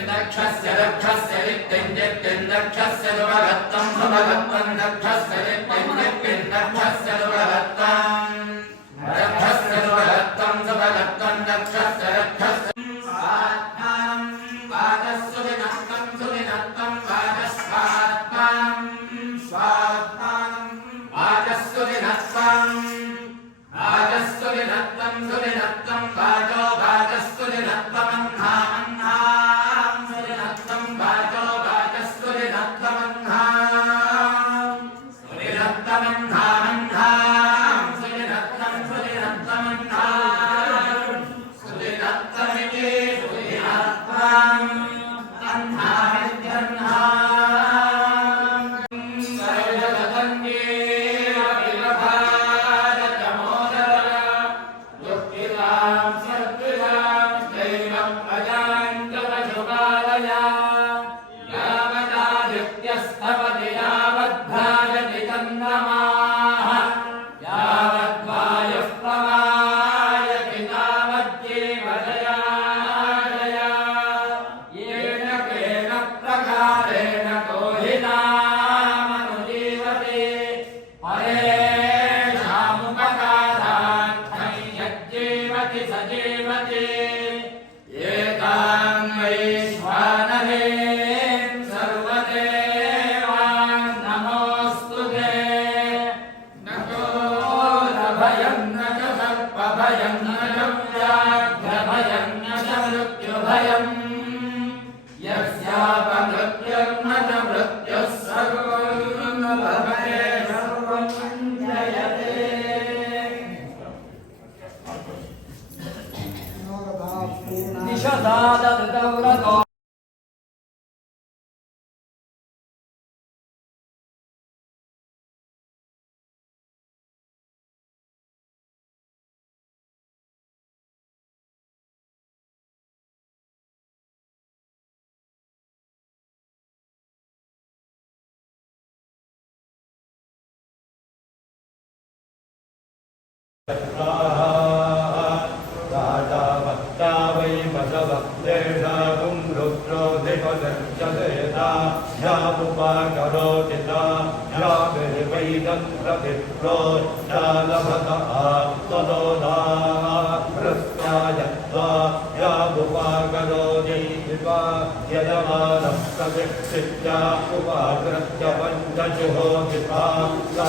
दक्षस्य दक्षस्य नित्यं नित्यं दक्षस्य सुभगत्वं सुभगत्वं दक्षस्य नित्यं नित्यं दक्षस्य सुभगत्वं i am Sadayana लभत आत्मदोदा प्रत्यायत्वा यामुपाकरोति विवा यजमानं प्रतिष्ठित्या उपाकृत्य पञ्चजुहोतिपा सा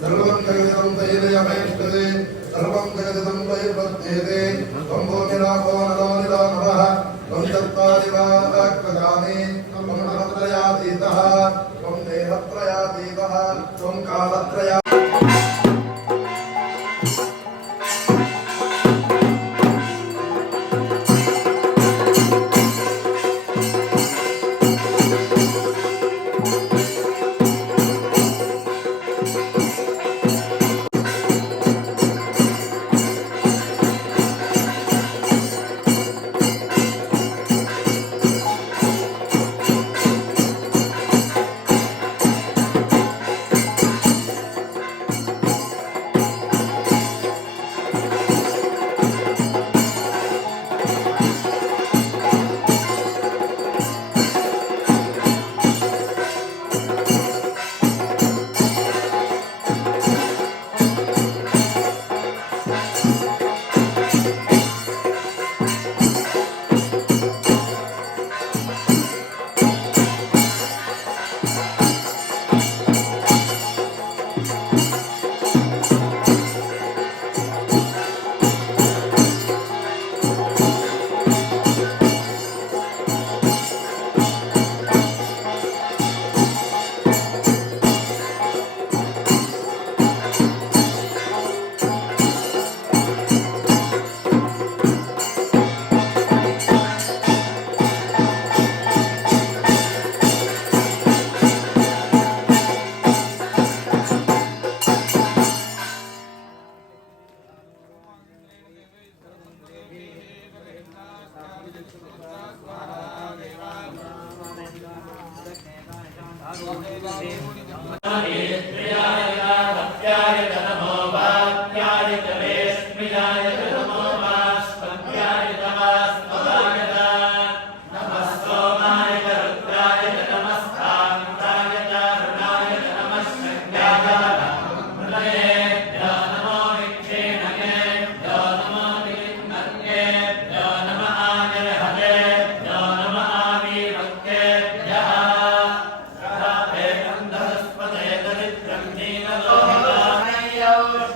सर्वं जगदिदं तैलयमेष्टते सर्वं जगदिदं तैर्वर्ध्यते त्वं भूमिरापो नरो निदानवः त्वं चत्वारिवाक्वदानि त्वं गुणत्रयातीतः त्वं देहत्रयातीतः त्वं कालत्रया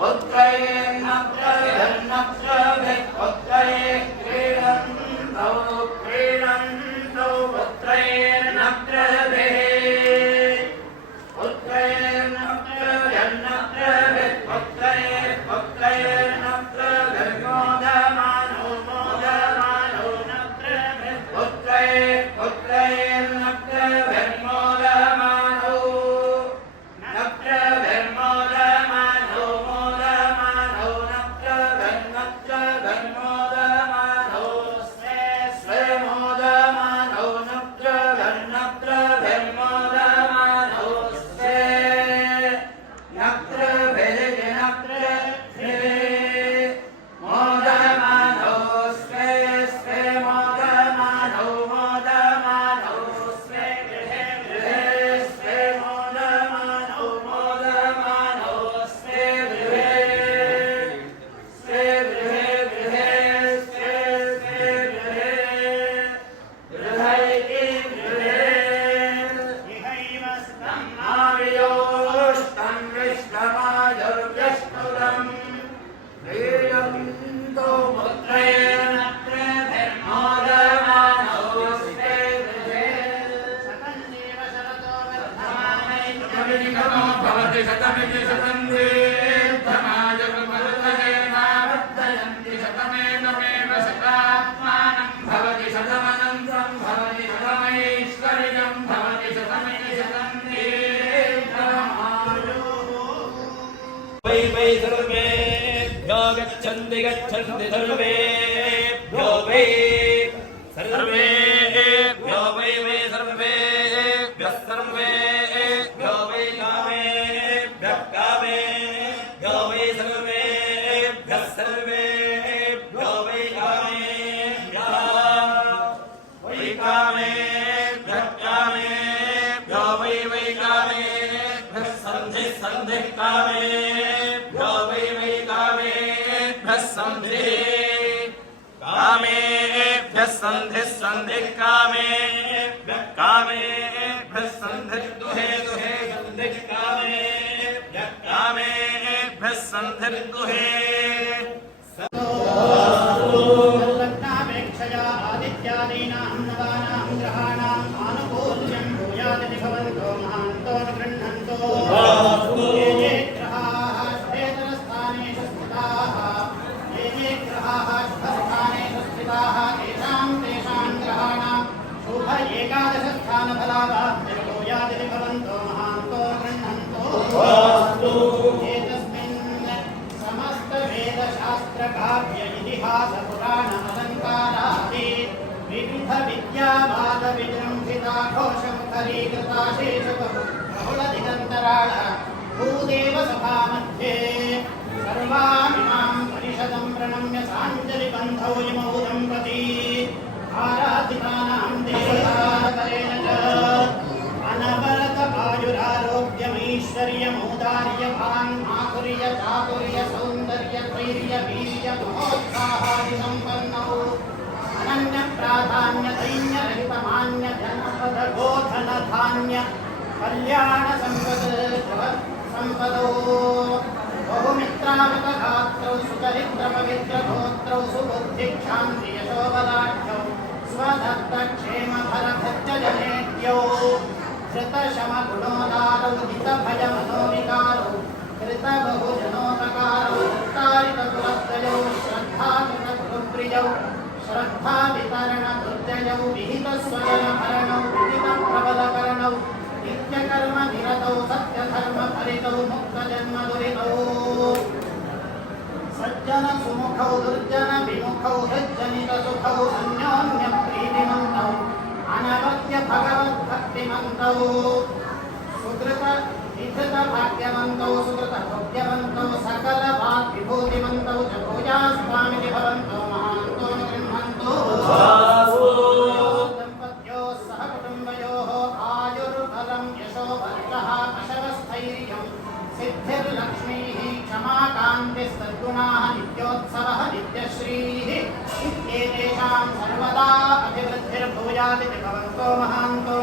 भवति वै सर्वे यो गच्छन्ति गच्छन्ति सर्वे सर्वे सर्वे यः सर्वे यो सर्वे यः सर्वे यो वै कामे वै वै वै कामे सन्धिः सन्धिः कामेभ्यः सन्धिः सन्धिः कामेभ्यः कामेभ्यः सन्धिः दुहे दुहे सन्धिः कामेभ्यः कामेभ्यः सन्धिः दुहे लग्नापेक्षया आदित्यादीनां नवानां కావ్య ఇతిహాస పురాణ అలంకారాది వివిధ విద్యామాల విజృంభితా ఘోషం కరీకృతా శేషకం బహుళ దిగంతరాళ భూదేవ సభా మధ్యే సర్వామిమాం పరిషదం ప్రణమ్య సాంజలి బంధౌ ఇమౌ దంపతి ఆరాధితానాం దేవతారకరేణ అనవరత ఆయురారోగ్యమైశ్వర్యమౌదార్యభాన్ ఆత్మ अन्यप्राधान्यदैन्यरहितमान्यजनपदबोधनधान्य कल्याणसम्पद सम्पदौ बहुमित्रावतघात्रौ सुचरित्रमवित्रगोत्रौ सुबुद्धिक्षान्तियशोबलाढ्यौ स्वदत्तक्षेमफलभक्तजनेभ्यौ धृतशमगुणोदारौ हितभयमनोविकारौ కళ్యాణ సంపద సంపదో బహుమిత్రావత గాత్రౌ సుచరిత్ర పవిత్ర గోత్రౌ సుబుద్ధి క్షాంతి యశోబలాఢ్యౌ విధృత భాగ్యవంతౌ సుకృత భోగ్యవంతౌ సకల వాక్ విభూతిమంతౌ చ భూయాస్వామితి భవంతౌ మహాంతో గృహంతో దంపత్యో సహ కుటుంబయోః ఆయుర్బలం యశోభర్గः పశవస్థైర్యం సిద్ధిర్లక్ష్మీः క్షమా సర్వదా అభివృద్ధిర్భూయాదితి భవంతో మహాంతో